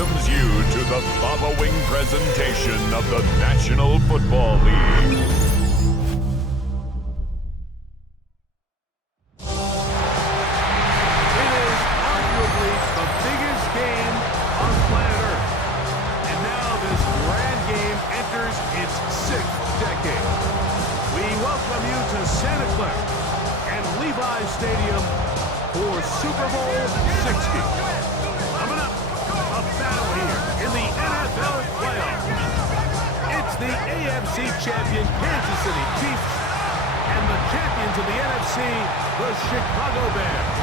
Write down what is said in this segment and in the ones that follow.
welcomes you to the following presentation of the National Football League. It is arguably the biggest game on planet Earth. And now this grand game enters its 6th decade. We welcome you to Santa Clara and Levi's Stadium for Super Bowl 60. Coming up, a battle here in the NFL playoffs. It's the AFC champion Kansas City Chiefs and the champions of the NFC, the Chicago Bears.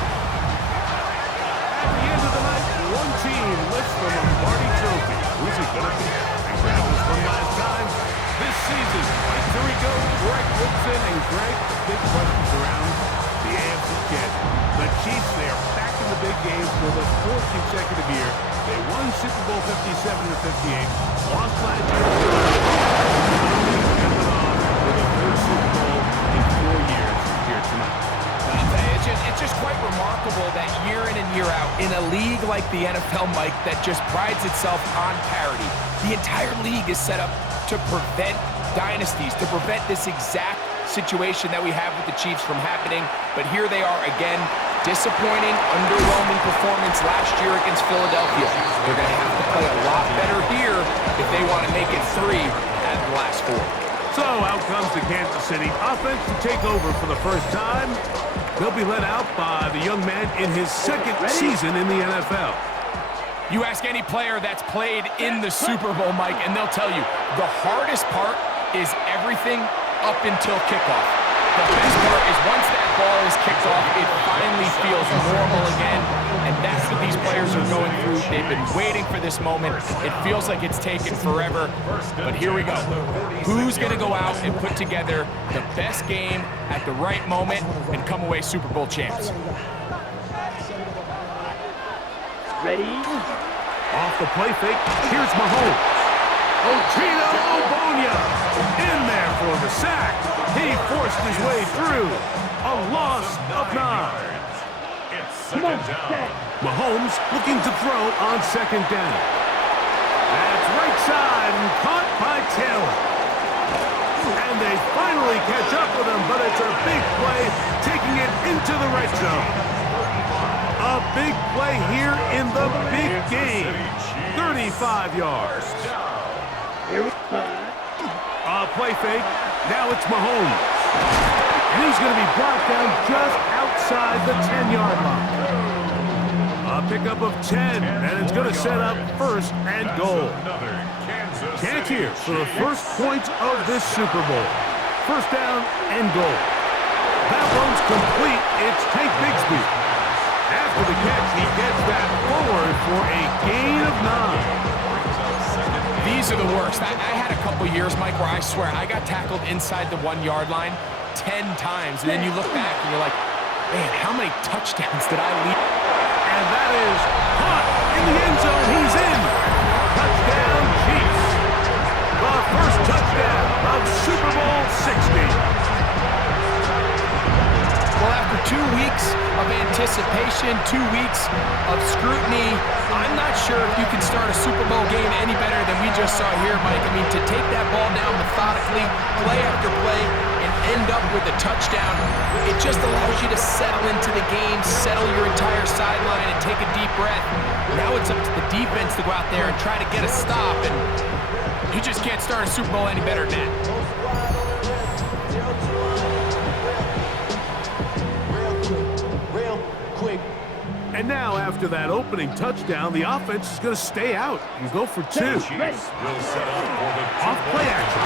At the end of the night, one team lifts the Lombardi Trophy. Who's it going to be? Examples from last time. This season, right here we go. Greg Wilson and Greg, the big question surrounds the AFC champion. The Chiefs, they are back in the big game for the 4th consecutive year. They won Super Bowl 57-58, lost last year. With a 3rd Super Bowl in 4 years here tonight. It's just quite remarkable that year in and year out, in a league like the NFL, Mike, that just prides itself on parity, the entire league is set up to prevent dynasties, to prevent this exact situation that we have with the Chiefs from happening. But here they are again, disappointing, underwhelming performance last year against Philadelphia. They're going to have to play a lot better here if they want to make it 3 out of the last 4. So out comes the Kansas City offense to take over for the first time. They'll be led out by the young man in his 2nd season in the NFL. You ask any player that's played in the Super Bowl, Mike, and they'll tell you the hardest part is everything up until kickoff. The best part is once that ball is kicked off, it finally feels normal again, and that's what these players are going through. They've been waiting for this moment. It feels like it's taken forever, but here we go. Who's going to go out and put together the best game at the right moment and come away Super Bowl champs? Ready? Off the play fake, here's Mahomes. Ochino Obonya in there for the sack. He forced his way through. A loss of 9. Mahomes looking to throw on 2nd down. That's right side and caught by Taylor. And they finally catch up with him, but it's a big play taking it into the red zone. A big play here in the big game. 35 yards. Play fake. Now it's Mahomes. And he's going to be brought down just outside the 10-yard line. A pickup of 10, and it's going to set up 1st and goal. Chance here for the first point of this Super Bowl. 1st down and goal. That one's complete. It's Tank Bigsby. After the catch, he gets that forward for a gain of 9. These are the worst. I had a couple years, Mike, where I swear I got tackled inside the 1-yard line 10 times, and then you look back and you're like, man, how many touchdowns did I leave? And that is caught in the end zone. He's in. Touchdown, Chiefs. The first touchdown of Super Bowl 60. Well, after 2 weeks of anticipation, 2 weeks of scrutiny, I'm not sure if you can start a Super Bowl game any better than we just saw here, Mike. I mean, to take that ball down methodically, play after play, and end up with a touchdown, it just allows you to settle into the game, settle your entire sideline, and take a deep breath. Now it's up to the defense to go out there and try to get a stop, and you just can't start a Super Bowl any better than that. And now, after that opening touchdown, the offense is going to stay out and go for 2. Off play action.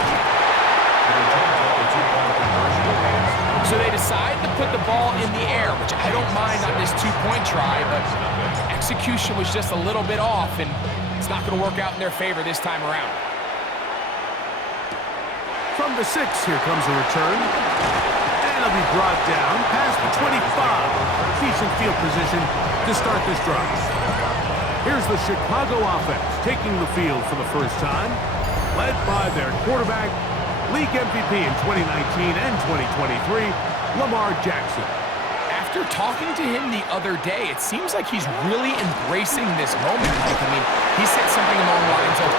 So they decide to put the ball in the air, which I don't mind on this 2-point try, but execution was just a little bit off, and it's not going to work out in their favor this time around. From the 6, here comes a return. And it'll be brought down past the 25. Decent field position to start this drive. Here's the Chicago offense taking the field for the first time, led by their quarterback, league MVP in 2019 and 2023, Lamar Jackson. After talking to him the other day, it seems like he's really embracing this moment, Mike. I mean, he said something along the lines of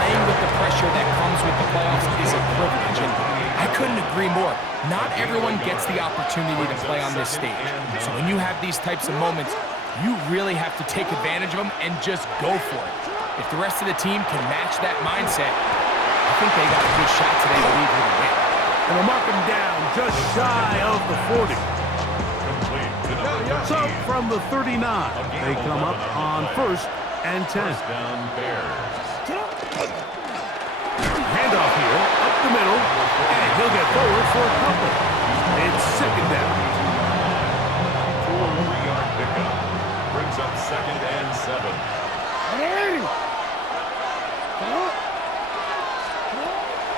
playing with the pressure that comes with the playoffs is a privilege, and I couldn't agree more. Not everyone gets the opportunity to play on this stage. So when you have these types of moments, you really have to take advantage of them and just go for it. If the rest of the team can match that mindset, I think they got a good shot today to leave with a win. And they'll mark him down just shy of the 40. So from the 39, they come up on 1st and 10. Handoff here, up the middle, and he'll get forward for a couple. It's 2nd down. 4-yard pickup brings up 2nd and 7.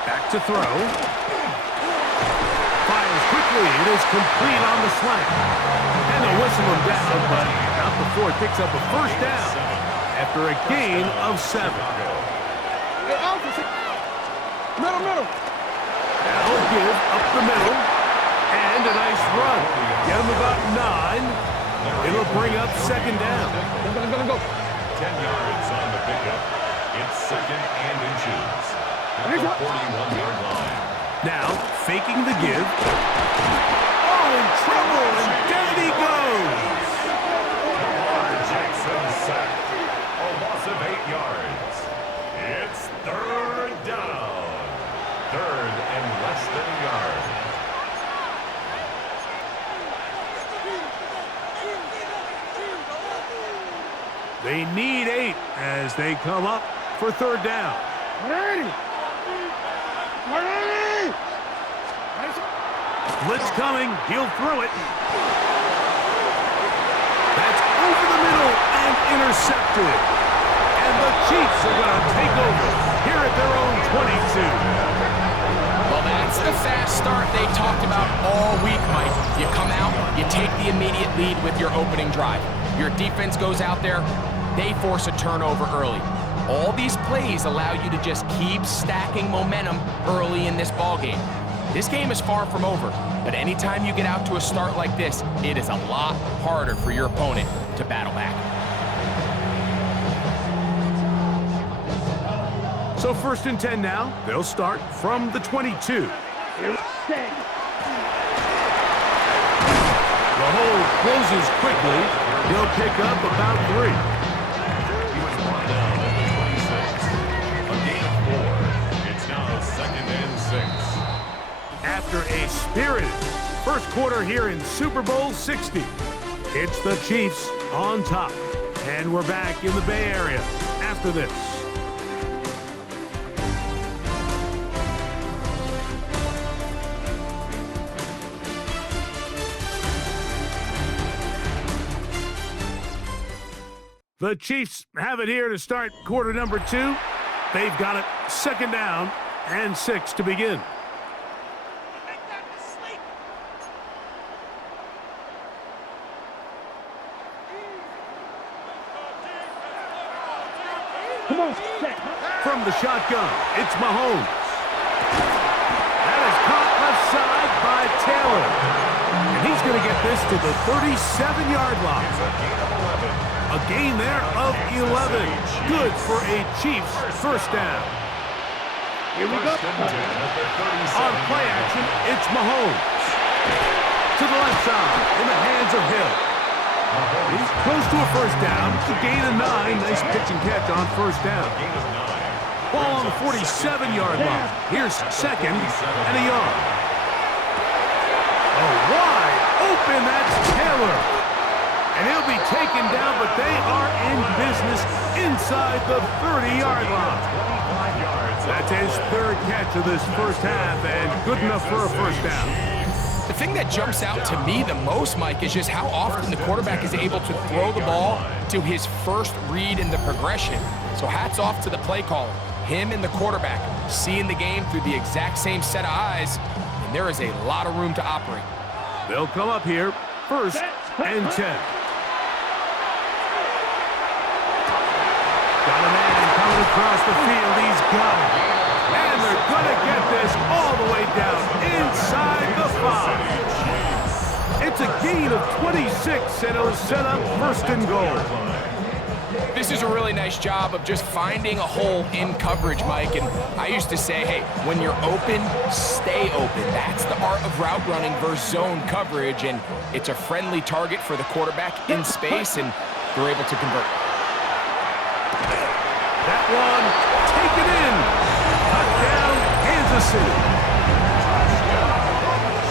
Back to throw. Fires quickly. It is complete on the slant. And they'll whistle him down, but not before it picks up a 1st down after a gain of 7. Middle. That'll give up the middle. And a nice run. Get him about 9. It'll bring up 2nd down. Go. 10 yards on the pickup. It's 2nd and inches. At the 41-yard line. Now, faking the give. Oh, in trouble, and down he goes. Jackson sacked. A loss of 8 yards. It's 3rd down. 3rd and less than a yard. They need 8 as they come up for 3rd down. Blitz coming. He'll throw it. That's over the middle and intercepted. And the Chiefs are going to take over here at their own 22. Well, that's the fast start they talked about all week, Mike. You come out, you take the immediate lead with your opening drive. Your defense goes out there, they force a turnover early. All these plays allow you to just keep stacking momentum early in this ballgame. This game is far from over, but anytime you get out to a start like this, it is a lot harder for your opponent to battle back. So 1st and 10 now. They'll start from the 22. The hole closes quickly. He'll pick up about 3. He was brought down at the 26. A gain of 4. It's now 2nd and 6. After a spirited first quarter here in Super Bowl 60, it's the Chiefs on top. And we're back in the Bay Area after this. The Chiefs have it here to start quarter number 2. They've got it 2nd down and 6 to begin. From the shotgun, it's Mahomes. That is caught left side by Taylor. And he's going to get this to the 37-yard line. A gain there of 11. Good for a Chiefs 1st down. Here we go. On play action, it's Mahomes. To the left side, in the hands of Hill. He's close to a 1st down. It's a gain of 9. Nice pitch and catch on 1st down. Ball on the 47-yard line. Here's 2nd and a yard. Oh, wide open. That's Taylor. And he'll be taken down, but they are in business inside the 30-yard line. That's his 3rd catch of this 1st half, and good enough for a 1st down. The thing that jumps out to me the most, Mike, is just how often the quarterback is able to throw the ball to his first read in the progression. So hats off to the play caller. Him and the quarterback seeing the game through the exact same set of eyes, and there is a lot of room to operate. They'll come up here 1st and 10. Got a man coming across the field. He's got it. And they're going to get this all the way down inside the 5. It's a gain of 26, and it'll set up first and goal. This is a really nice job of just finding a hole in coverage, Mike. And I used to say, hey, when you're open, stay open. That's the art of route running versus zone coverage. And it's a friendly target for the quarterback in space, and they're able to convert. That one taken in. Touchdown, Kansas City.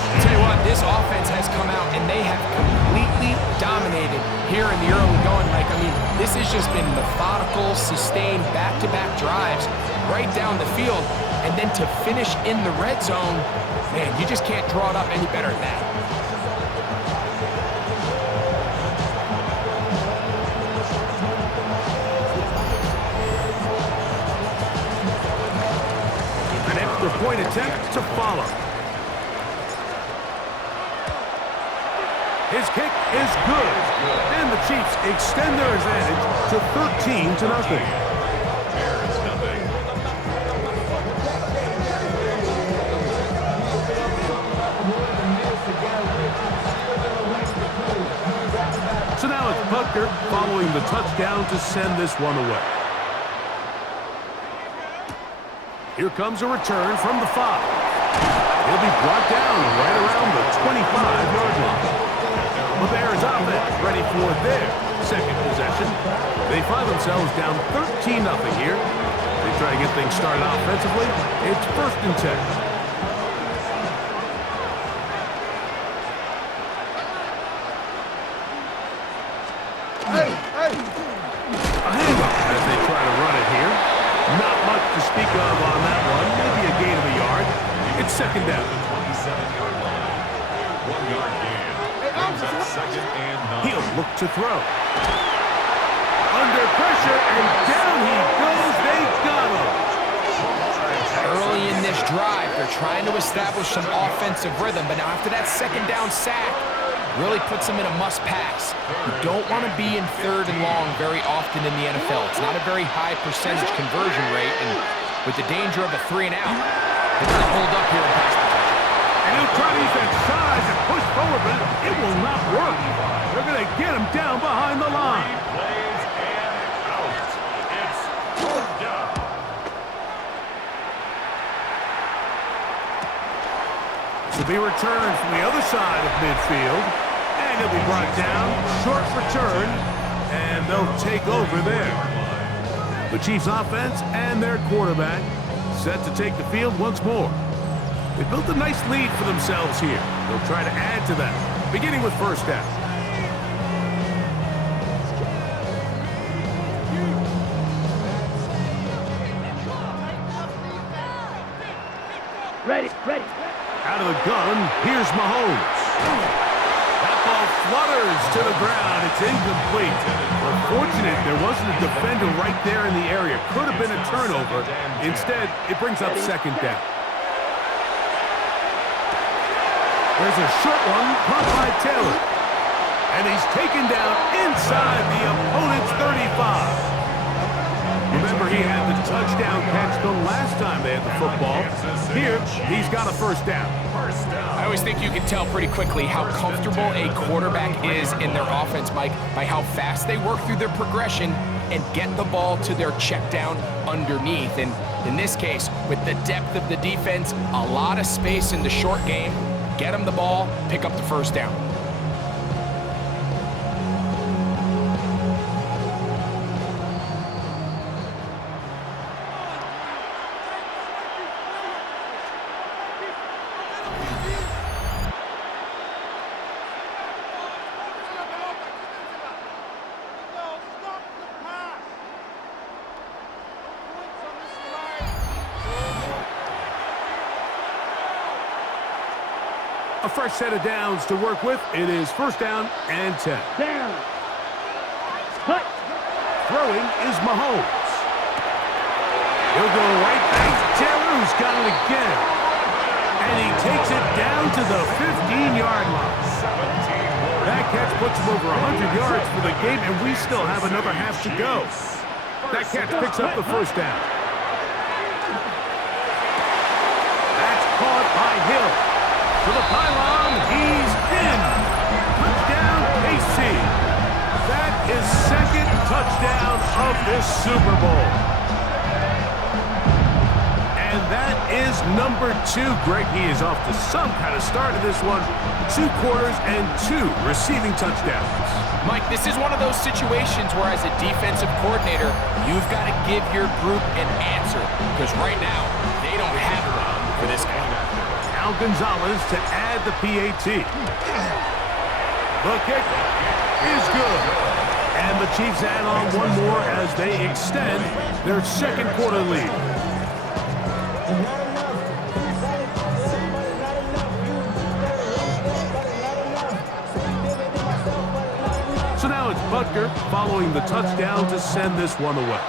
I'll tell you what, this offense has come out and they have completely dominated here in the early going, Mike. I mean, this has just been methodical, sustained, back-to-back drives right down the field. And then to finish in the red zone, man, you just can't draw it up any better than that. An extra point attempt to follow. His kick is good. And the Chiefs extend their advantage to 13-0. Bears nothing. So now it's Buckner following the touchdown to send this one away. Here comes a return from the 5. He'll be brought down right around the 25-yard line. The Bears offense ready for their second possession. They find themselves down 13-0 here. They try to get things started offensively. It's 1st and 10. A handoff as they try to run it here. Not much to speak of on that one. Maybe a gain of a yard. It's 2nd down. 27-yard line. 1-yard gain. Brings up 2nd and 9. He'll look to throw. Under pressure, and down he goes. They got him. Early in this drive, they're trying to establish some offensive rhythm, but now after that 2nd down sack, really puts them in a must-pass. You don't want to be in 3rd and long very often in the NFL. It's not a very high percentage conversion rate, and with the danger of a 3 and out, they're going to hold up here and pass the touch. And he'll try to use that size and push forward, but it will not work. They're going to get him down behind the line. Plays and out. It's 4th down. To be returned from the other side of midfield. And he'll be brought down. Short return. And they'll take over there. The Chiefs offense and their quarterback set to take the field once more. They built a nice lead for themselves here. They'll try to add to that, beginning with 1st down. Ready. Out of the gun, here's Mahomes. That ball flutters to the ground. It's incomplete. Unfortunate, there wasn't a defender right there in the area. Could have been a turnover. Instead, it brings up 2nd down. There's a short one caught by Taylor. And he's taken down inside the opponent's 35. Remember, he had the touchdown catch the last time they had the football. Here, he's got a 1st down. I always think you can tell pretty quickly how comfortable a quarterback is in their offense, Mike, by how fast they work through their progression and get the ball to their check down underneath. And in this case, with the depth of the defense, a lot of space in the short game, get them the ball, pick up the 1st down. A fresh set of downs to work with. It is 1st down and 10. Down. Cut. Throwing is Mahomes. He'll go right back to Taylor, who's got it again. And he takes it down to the 15-yard line. That catch puts him over 100 yards for the game, and we still have another half to go. That catch picks up the 1st down. That's caught by Hill. To the pylon, he's in. Super Bowl. And that is number 2. Greg, he is off to some kind of start in this one. 2 quarters and 2 receiving touchdowns. Mike, this is one of those situations where as a defensive coordinator, you've got to give your group an answer. Because right now, they don't have one for this guy. Now Gonzalez to add the PAT. The kick is good. And the Chiefs add on one more as they extend their second quarter lead. So now it's Butker following the touchdown to send this one away.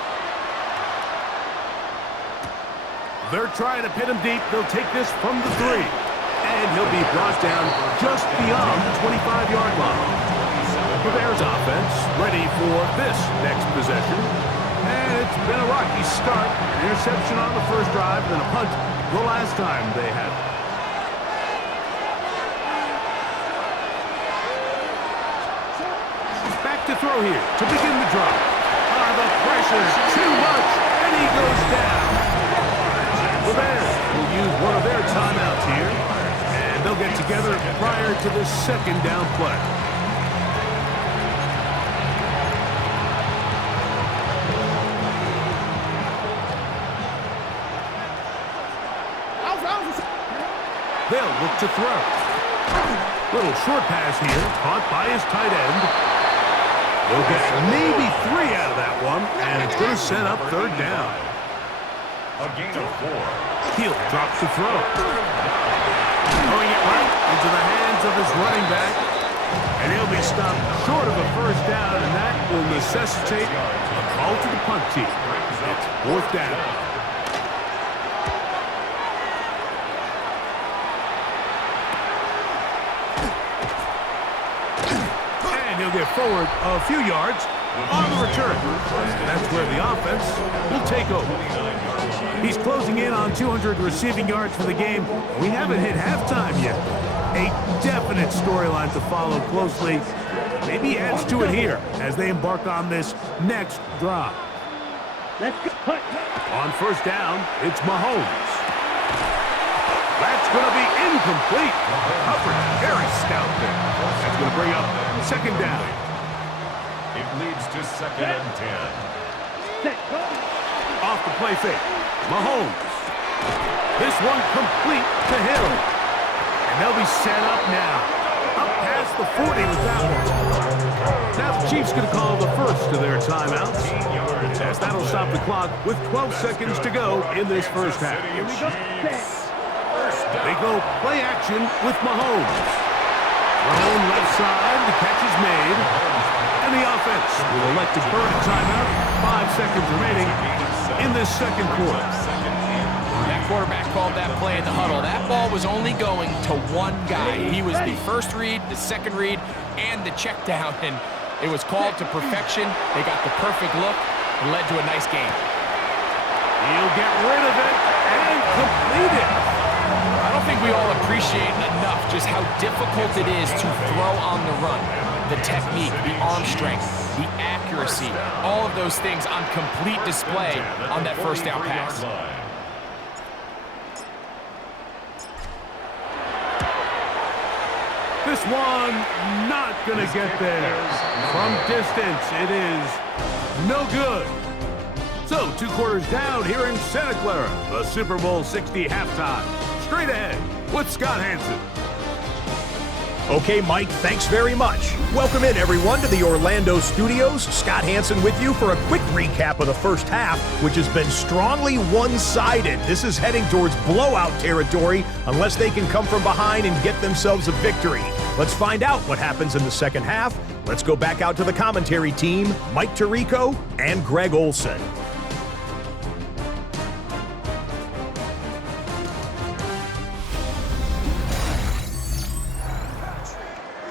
They're trying to pin him deep. They'll take this from the 3. And he'll be brought down just beyond the 25-yard line. The Bears offense ready for this next possession. And it's been a rocky start. An interception on the first drive, then a punt the last time they had it. Back to throw here to begin the drive. The pressure's too much, and he goes down. The Bears will use one of their timeouts here, and they'll get together prior to the second down play. They'll look to throw. Little short pass here, caught by his tight end. They'll get maybe 3 out of that one, and it's going to set up third down. A gain of 4. Heel drops the throw. Throwing it right into the hands of his running back. And he'll be stopped short of a first down, and that will necessitate a call to the punt team. It's fourth down. He'll get forward a few yards on the return. And that's where the offense will take over. He's closing in on 200 receiving yards for the game. We haven't hit halftime yet. A definite storyline to follow closely. Maybe adds to it here as they embark on this next drive. Let's go. On first down, it's Mahomes. That's going to be incomplete. Coverage very stout there. That's going to bring up second down. It leads to 2nd and 10. Off the play fake. Mahomes. This one complete to him. And they'll be set up now. Up past the 40 with that one. Now the Chiefs going to call the first of their timeouts. As that'll stop the clock with 12 seconds to go in this first half. Here we go. They go play action with Mahomes. Thrown left side, the catch is made. And the offense will elect to burn a timeout. 5 seconds remaining in this second quarter. That quarterback called that play in the huddle. That ball was only going to one guy. He was the first read, the second read, and the check down. And it was called to perfection. They got the perfect look and led to a nice game. He'll get rid of it and complete it. I don't think we all appreciate enough just how difficult it is to throw on the run. The technique, the arm strength, the accuracy, all of those things on complete display on that first down pass. This one not going to get there. From distance, it is no good. So 2 quarters down here in Santa Clara, the Super Bowl 60 halftime. Straight ahead with Scott Hansen. Okay, Mike, thanks very much. Welcome in, everyone, to the Orlando studios. Scott Hansen with you for a quick recap of the first half, which has been strongly one-sided. This is heading towards blowout territory unless they can come from behind and get themselves a victory. Let's find out what happens in the second half. Let's go back out to the commentary team, Mike Tirico and Greg Olson.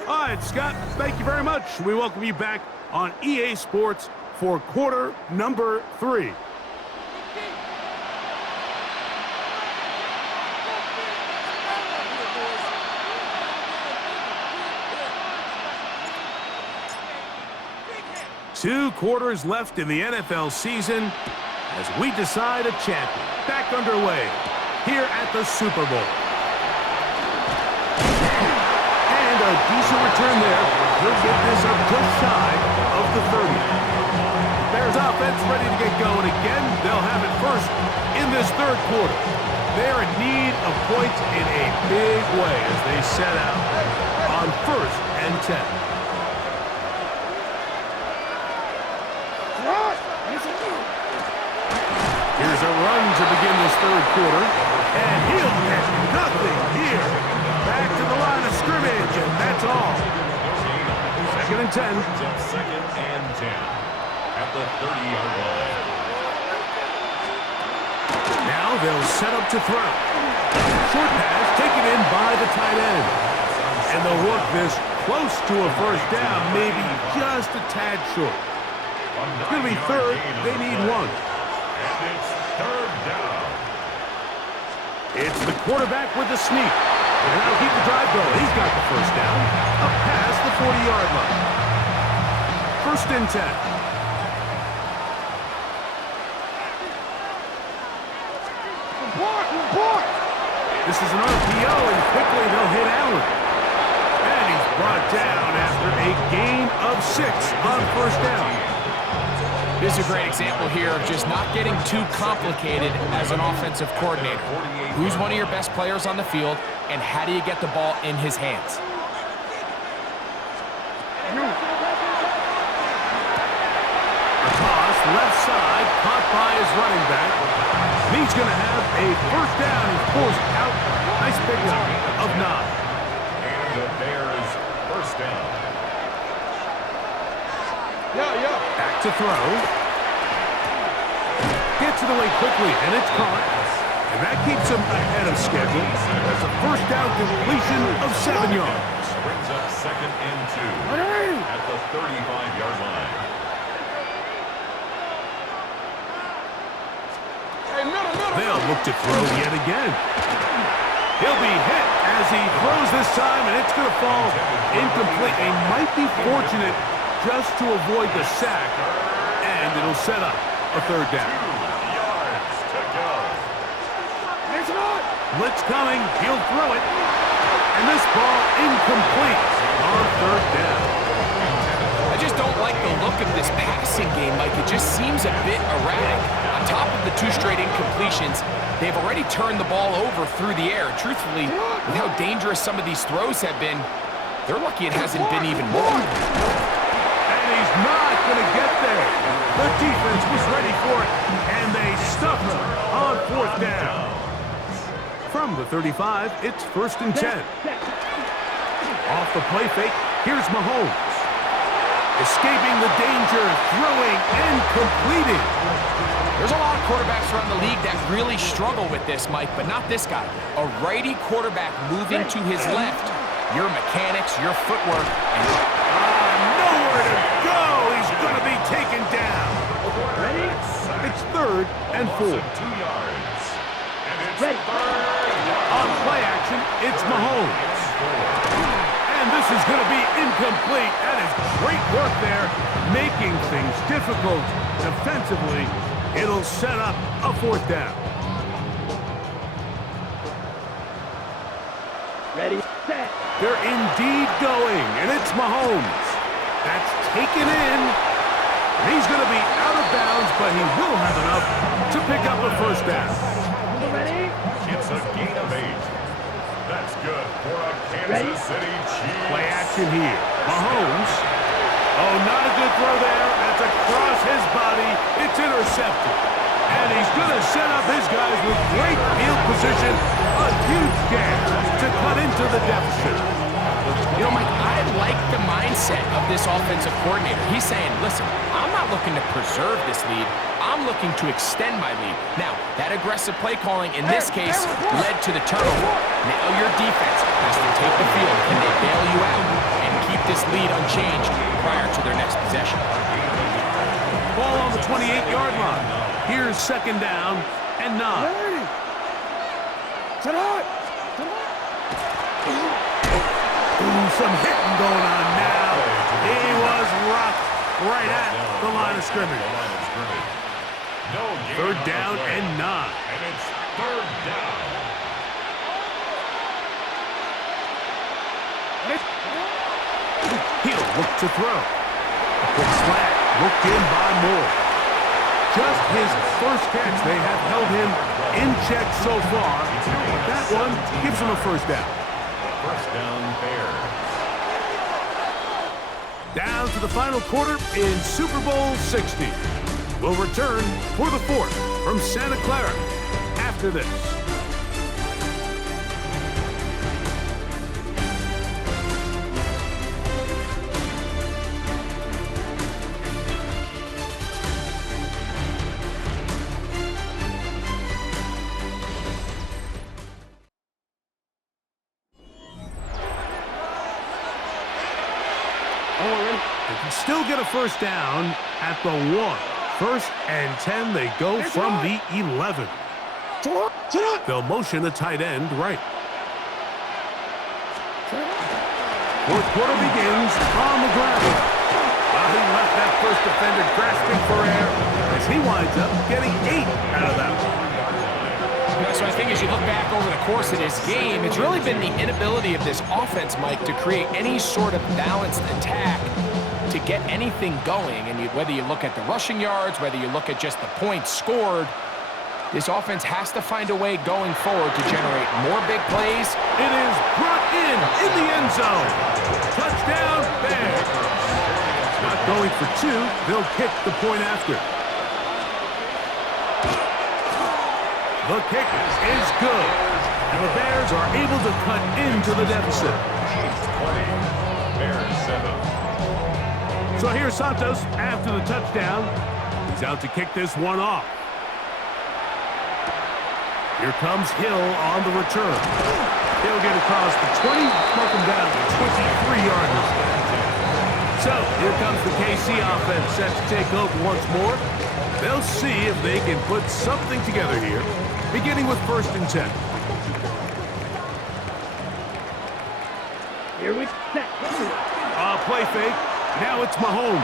All right, Scott, thank you very much. We welcome you back on EA Sports for quarter number 3. 2 quarters left in the NFL season as we decide a champion. Back underway here at the Super Bowl. And a decent return there. He'll get this up just shy of the 30. Bears offense ready to get going again. They'll have it first in this 3rd quarter. They're in need of points in a big way as they set out on 1st and 10. Here's a run to begin this 3rd quarter. And he'll get nothing here. Back to the line of scrimmage, and that's all. 2nd and 10. 2nd and 10 at the 30-yard line. Now they'll set up to throw. Short pass taken in by the tight end. And they'll work this close to a 1st down, maybe just a tad short. It's going to be 3rd. They need 1. And it's 3rd down. It's the quarterback with the sneak. And that'll keep the drive going. He's got the 1st down. Up past the 40-yard line. 1st and 10. This is an RPO, and quickly they'll hit Allen. And he's brought down after a gain of 6 on 1st down. This is a great example here of just not getting too complicated as an offensive coordinator. Who's one of your best players on the field, and how do you get the ball in his hands? A toss, left side, caught by his running back. He's going to have a 1st down. He's forced out. Nice pickup of 9. And the Bears 1st down. Back to throw. Gets it away quickly, and it's caught. And that keeps him ahead of schedule. That's a 1st down completion of 7 yards. Brings up 2nd and 2 at the 35-yard line. They'll look to throw yet again. He'll be hit as he throws this time, and it's going to fall incomplete. They might be fortunate just to avoid the sack, and it'll set up a 3rd down. 2 yards to go. Blitz coming. He'll throw it. And this ball incomplete on 3rd down. I just don't like the look of this passing game, Mike. It just seems a bit erratic. On top of the 2 straight incompletions, they've already turned the ball over through the air. Truthfully, with how dangerous some of these throws have been, they're lucky it hasn't been even more. And he's not going to get there. The defense was ready for it, and they stuff him on 4th down. From the 35, it's 1st and 10. Off the play fake, here's Mahomes. Escaping the danger, throwing, and completing. There's a lot of quarterbacks around the league that really struggle with this, Mike, but not this guy. A righty quarterback moving to his left. Your mechanics, your footwork, and nowhere to go. He's going to be taken down. Ready? It's 3rd and 4. 2 yards. And it's Ready. 3rd down. On play action, it's Mahomes. And this is going to be incomplete. That is great work there, making things difficult defensively. It'll set up a 4th down. Ready, set. They're indeed going, and it's Mahomes. That's taken in. He's going to be out of bounds, but he will have enough to pick up a 1st down. Ready? It's a gain of 8. That's good for a Kansas City Chiefs. Play action here. Mahomes. Oh, not a good throw there. That's across his body. It's intercepted. And he's going to set up his guys with great field position. A huge gap to cut into the deficit. you know, Mike, I like the mindset of this offensive coordinator. He's saying, listen, I'm not looking to preserve this lead. I'm looking to extend my lead. Now, that aggressive play calling in this case led to the turnover. Now your defense has to take the field. Can they bail you out and keep this lead unchanged prior to their next possession? Ball on the 28-yard line. Here's 2nd down and 9. Ooh, some hitting going on now. He was rocked right at scrimmage. Line of scrimmage. No gain Third on the down play. and 9. And it's third down. He'll look to throw. A quick slant, looked in by Moore. Just his first catch. They have held him in check so far. But that one gives him a first down. First down, Bears. Down to the final quarter in Super Bowl 60. We'll return for the fourth from Santa Clara after this. They can still get a first down at the 1. First and 10, they go from the 11. They'll motion a tight end right. Fourth quarter begins on the ground. He left that first defender grasping for air as he winds up getting 8 out of that one. So I think as you look back over the course of this game, it's really been the inability of this offense, Mike, to create any sort of balanced attack to get anything going. And whether you look at the rushing yards, whether you look at just the points scored, this offense has to find a way going forward to generate more big plays. It is brought in the end zone. Touchdown, Bears. Not going for 2. They'll kick the point after. The kick is good. And the Bears are able to cut into the deficit. Chiefs 20, Bears 7. So here's Santos after the touchdown. He's out to kick this one off. Here comes Hill on the return. He'll get across the 20, mark him down to 23-yard line. So here comes the KC offense set to take over once more. They'll see if they can put something together here, beginning with first and 10. Here we set. Play fake. Now it's Mahomes.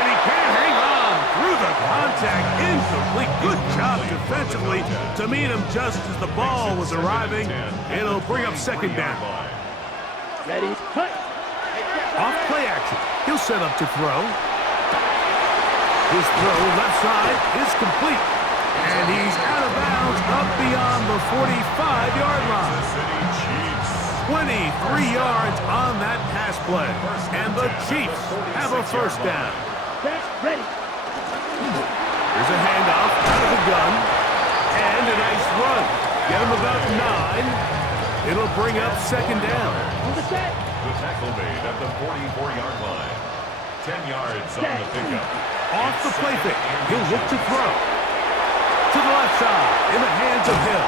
And he can't hang on through the contact. Incomplete. Good job defensively to meet him just as the ball was arriving. It'll bring up second down. Ready, cut. Off play action. He'll set up to throw. His throw left side is complete. And he's out of bounds up beyond the 45-yard line. 23 yards on that pass play. And the Chiefs have a first down. Set, ready. Here's a handoff out of the gun. And a nice run. Get him about 9. It'll bring up second down. On the set. The tackle made at the 44-yard line. 10 yards on the pickup. Off the play fake. He'll look to throw. To the left side in the hands of Hill.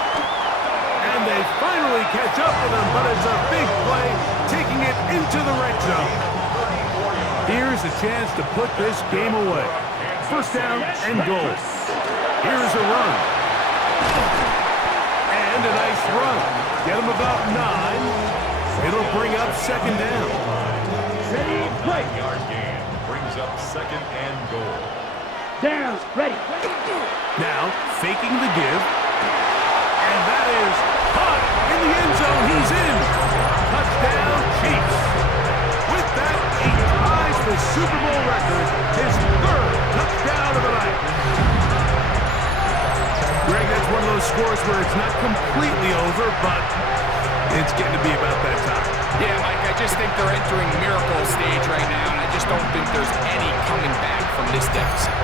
And they finally catch up with him, but it's a big play, taking it into the red zone. Here's a chance to put this game away. First down and goal. Here's a run. And a nice run. Get him about 9. It'll bring up second down. Ready, play. 9-yard gain brings up second and goal. Down, ready. Now, faking the give. And that is caught in the end zone. He's in. Touchdown, Chiefs. With that, he ties the Super Bowl record, his 3rd touchdown of the night. Greg, that's one of those scores where it's not completely over, but it's getting to be about that time. Yeah, Mike, I just think they're entering miracle stage right now, and I just don't think there's any coming back from this deficit.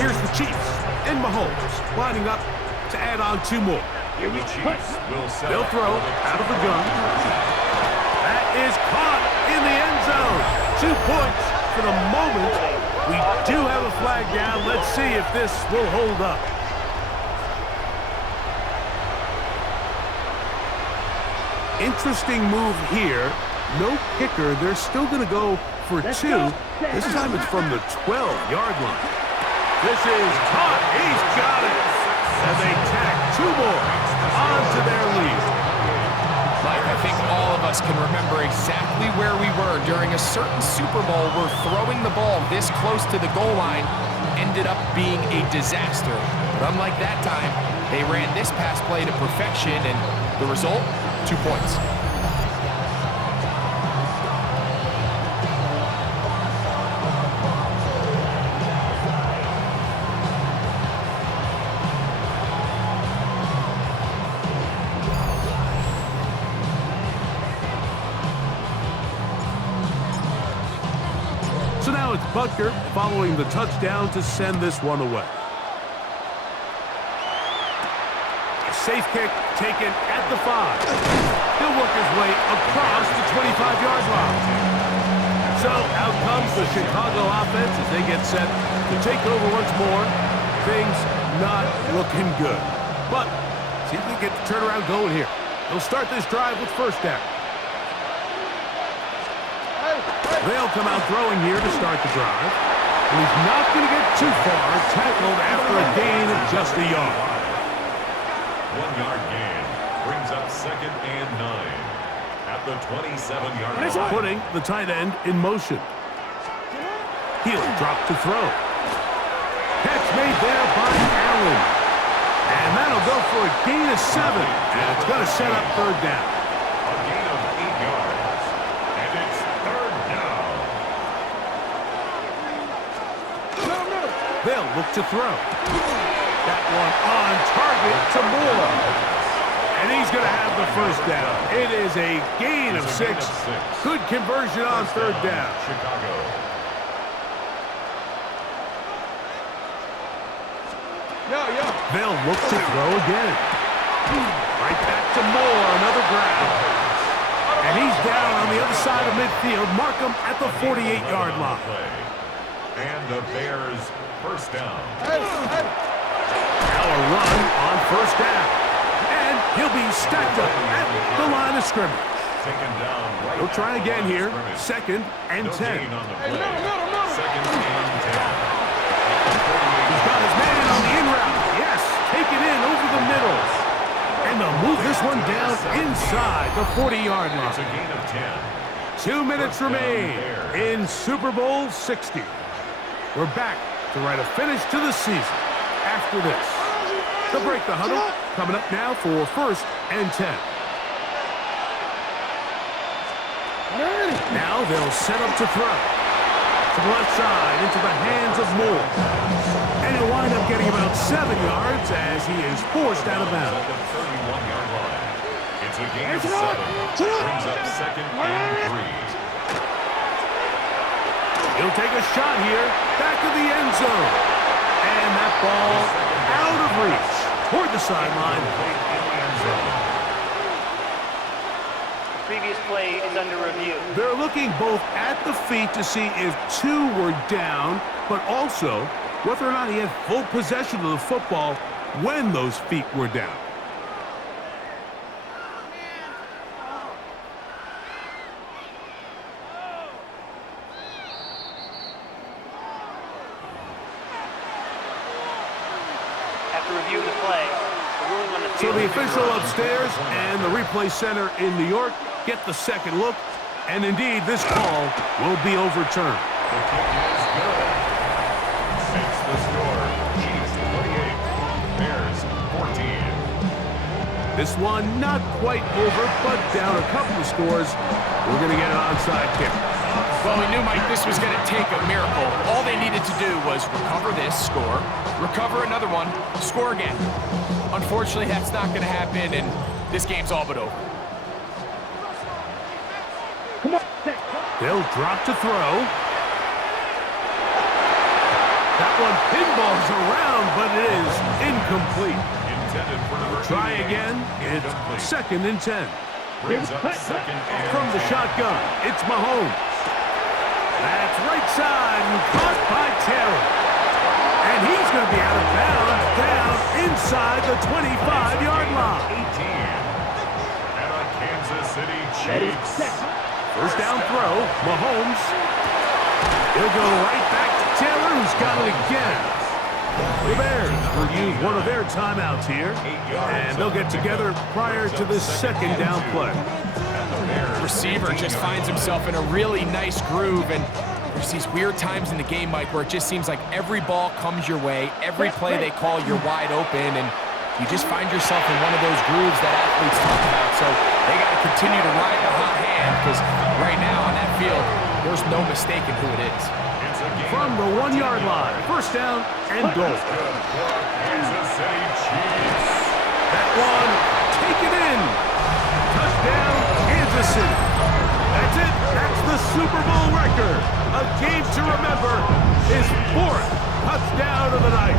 Here's the Chiefs and Mahomes lining up to add on 2 more. Here we Chiefs will set They'll up throw out of the gun. That is caught in the end zone. 2 points for the moment. We do have a flag down. Let's see if this will hold up. Interesting move here. No kicker. They're still going to go for 2. This time it's from the 12-yard line. This is caught. He's got it. And they tack 2 more onto their lead. Mike, I think all of where we were during a certain Super Bowl where throwing the ball this close to the goal line ended up being a disaster. But unlike that time, they ran this pass play to perfection, and the result, 2 points. So now it's Butker following the touchdown to send this one away. A safe kick taken at the 5. He'll work his way across the 25-yard line. So out comes the Chicago offense as they get set to take over once more. Things not looking good. But see if we can get the turnaround going here. They'll start this drive with first down. They'll come out throwing here to start the drive. And he's not going to get too far, tackled after a gain of just a yard. 1 yard gain brings up 2nd and 9 at the 27-yard line. Putting the tight end in motion. He'll drop to throw. Catch made there by Allen. And that'll go for a gain of 7. And it's going to set up third down. A gain of 8 yards. And it's third down. They'll look to throw. That one on target to Moore. And he's going to have the first down. It is a gain of 6. Good conversion on third down. Chicago. They'll look to throw again. Right back to Moore, another grab. And he's down on the other side of midfield. Mark him at the 48-yard line. And the Bears first down. Now a run on first down. And he'll be stacked up at the line of scrimmage. Taken down right. He'll try again here. Scrimmage. 2nd and No 10. gain on the play. 2nd and 10. He's got his man on the in route. Yes, take it in over the middle. And they'll move this one down inside the 40-yard line. It's a gain of 10. 2 minutes remain in Super Bowl 60. We're back to write a finish to the season after this. They'll break the huddle. Coming up now for 1st and 10. Now they'll set up to throw. To the left side, into the hands of Moore. And he'll wind up getting about 7 yards as he is forced out of bounds. At the 31-yard line. It's a gain of 7. Brings up 2nd and 3. He'll take a shot here, back of the end zone. And that ball out of reach toward the sideline. Previous play is under review. They're looking both at the feet to see if 2 were down, but also whether or not he had full possession of the football when those feet were down. After reviewing the play, the ruling on the So field the has been official drawn. upstairs and the replay center in New York get the second look, and indeed this call will be overturned. The kick is good. Makes the score. Chiefs 28. Bears 14. This one not quite over, but down a couple of scores. We're going to get an onside kick. Well, we knew, Mike, this was going to take a miracle. All they needed to do was recover this, score, recover another one, score again. Unfortunately, that's not going to happen, and this game's all but over. Come on, They'll drop to throw. That one pinballs around, but it is incomplete. Intended for number Try 88. again. It's Incomplete. 2nd and 10. Brings up 2nd and From the 10. shotgun, it's Mahomes. That's right side and caught by Taylor. And he's going to be out of bounds down inside the 25-yard line. 18. And a Kansas City ready, Chiefs. set. First down throw, Mahomes. He'll go right back to Taylor, who's got it again. The Bears will use one of their timeouts here, and they'll get together prior to this second down play. At the receiver just finds himself in a really nice groove, and there's these weird times in the game, Mike, where it just seems like every ball comes your way, every play they call, you're wide open, and you just find yourself in one of those grooves that athletes talk about. So they got to continue to ride the hot hand, because right now on that field, there's no mistaking who it is. From the 1-yard line, first down and goal. That one, take it in. Touchdown, Kansas City. That's it. That's the Super Bowl record. A game to remember. His 4th touchdown of the night.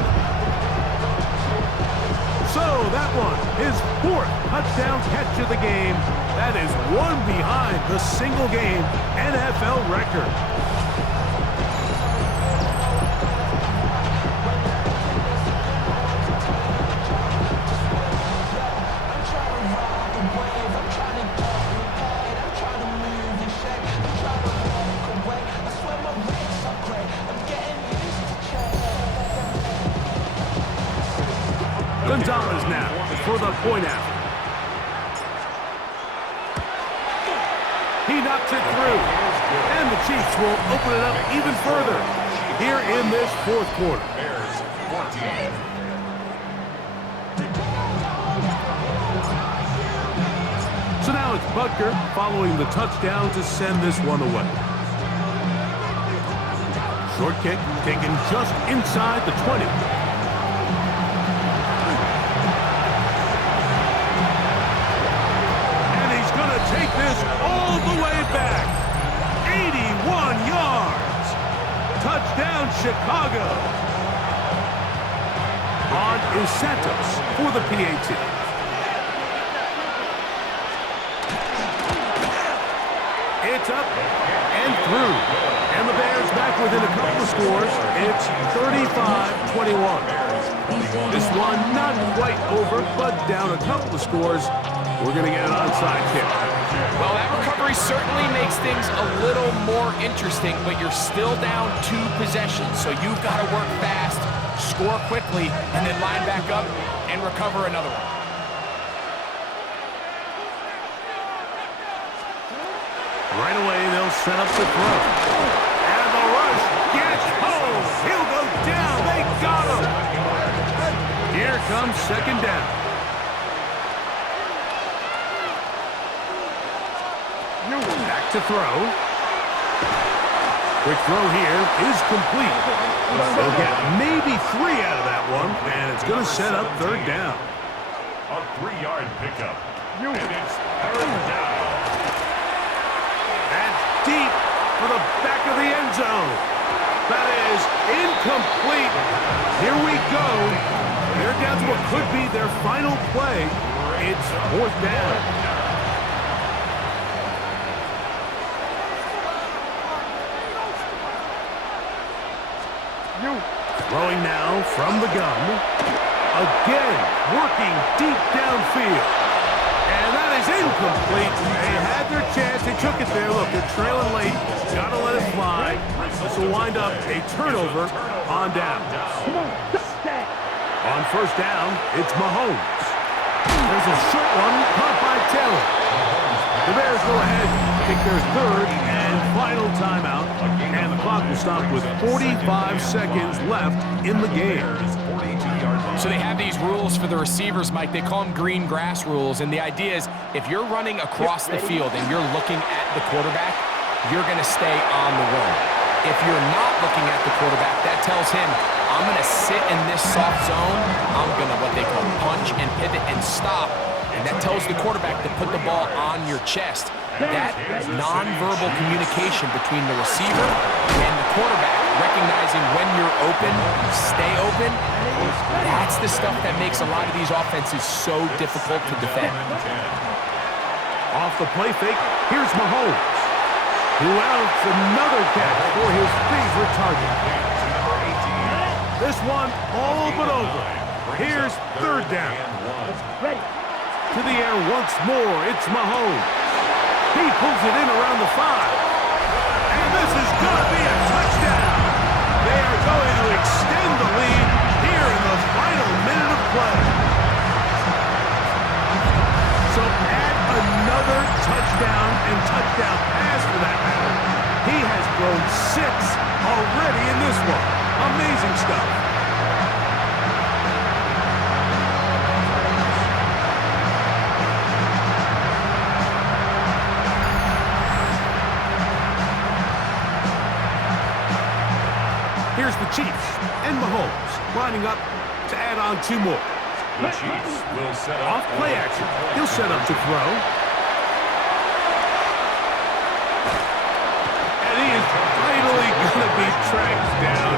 So that one, his 4th touchdown catch of the game. That is one behind the single-game NFL record. Gonzalez now for the point after. He knocks it through. And the Chiefs will open it up even further here in this 4th quarter. So now it's Butker following the touchdown to send this one away. Short kick taken just inside the 20. Take this all the way back. 81 yards. Touchdown, Chicago. On is Santos for the PAT. It's up and through. And the Bears back within a couple of scores. It's 35-21. This one not quite over, but down a couple of scores. We're going to get an onside kick. Well, that recovery certainly makes things a little more interesting, but you're still down 2 possessions, so you've got to work fast, score quickly, and then line back up and recover another one. Right away, they'll set up the throw. And the rush gets home. He'll go down. They got him. Here comes second down. Back to throw. Quick throw here is complete. They'll get maybe 3 out of that one, and it's going to set up 3rd down. A 3-yard pickup. And it's 3rd down. And deep for the back of the end zone. That is incomplete. Here we go. They're down to what could be their final play. It's 4th down. Throwing now from the gun. Again, working deep downfield. And that is incomplete. They had their chance. They took it there. Look, they're trailing late. Got to let it fly. This will wind up a turnover on down. On first down, it's Mahomes. There's a short one caught by Taylor. The Bears go ahead, take their 3rd and final timeout, and the clock will stop with 45 seconds left in the game. So they have these rules for the receivers, Mike. They call them green grass rules, and the idea is if you're running across the field and you're looking at the quarterback, you're going to stay on the run. If you're not looking at the quarterback, that tells him, I'm going to sit in this soft zone. I'm going to what they call punch and pivot and stop. And that tells the quarterback to put the ball on your chest. That nonverbal communication between the receiver and the quarterback, recognizing when you're open, stay open, that's the stuff that makes a lot of these offenses so difficult to defend. Off the play fake, here's Mahomes, who outs another catch for his favorite target. This one all but over. Here's 3rd down. Ready. To the air once more, it's Mahomes. He pulls it in around the 5. And this is going to be a touchdown. They are going to extend the lead here in the final minute of play. So add another touchdown, and touchdown pass for that matter. He has thrown 6 already in this one. Amazing stuff. Here's the Chiefs and Mahomes lining up to add on 2 more. The Chiefs will set up. Off play action. He'll set up to throw. And he is finally going to be tracked down.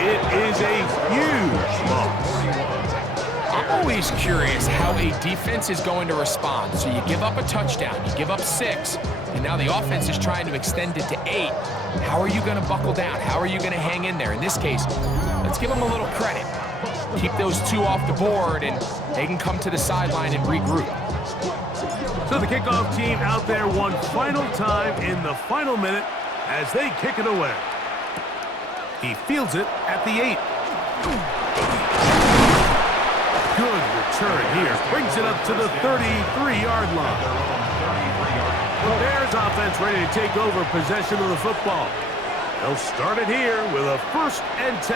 It is a huge loss. I'm always curious how a defense is going to respond. So you give up a touchdown, you give up 6, and now the offense is trying to extend it to 8. How are you going to buckle down? How are you going to hang in there? In this case, let's give them a little credit. Keep those 2 off the board, and they can come to the sideline and regroup. So the kickoff team out there one final time in the final minute as they kick it away. He fields it at the 8. Good return here. Brings it up to the 33-yard line. The Bears offense ready to take over possession of the football. They'll start it here with a 1st and 10.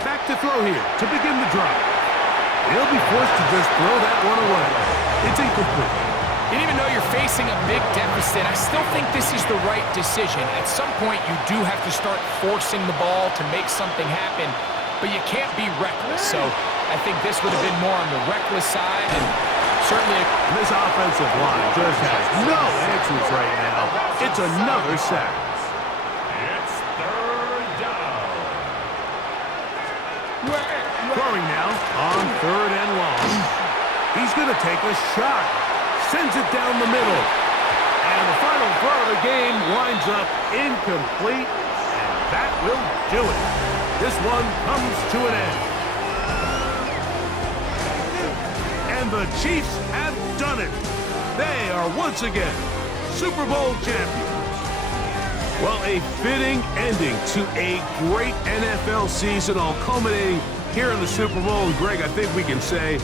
Back to throw here to begin the drive. He'll be forced to just throw that one away. It's incomplete. And even though you're facing a big deficit, I still think this is the right decision. At some point, you do have to start forcing the ball to make something happen, but you can't be reckless. So I think this would have been more on the reckless side, and certainly this offensive line just has no answers right now. It's another sack. It's 3rd down. Throwing now on 3rd and long. He's going to take a shot. Sends it down the middle. And the final throw of the game winds up incomplete. And that will do it. This one comes to an end. And the Chiefs have done it. They are once again Super Bowl champions. Well, a fitting ending to a great NFL season, all culminating here in the Super Bowl. And Greg, I think we can say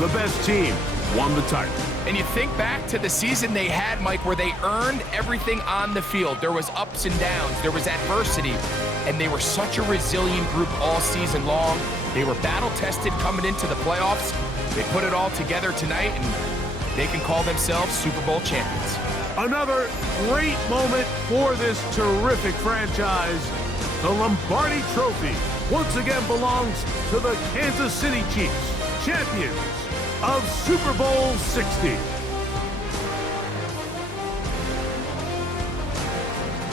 the best team won the title. And you think back to the season they had, Mike, where they earned everything on the field. There was ups and downs. There was adversity. And they were such a resilient group all season long. They were battle-tested coming into the playoffs. They put it all together tonight, and they can call themselves Super Bowl champions. Another great moment for this terrific franchise. The Lombardi Trophy once again belongs to the Kansas City Chiefs, champions of Super Bowl 60.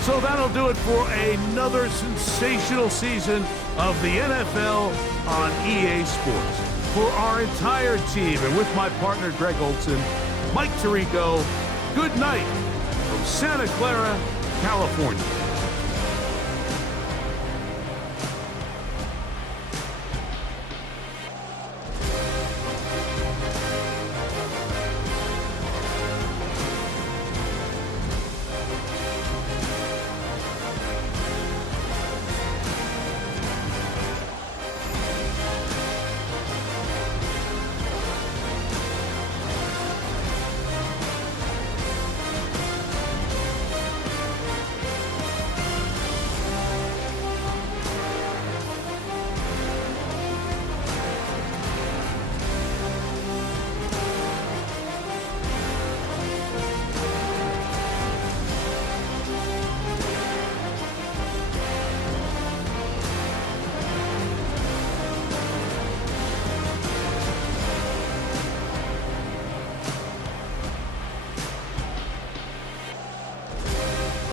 So that'll do it for another sensational season of the NFL on EA Sports. For our entire team and with my partner Greg Olson, Mike Tirico, good night from Santa Clara, California.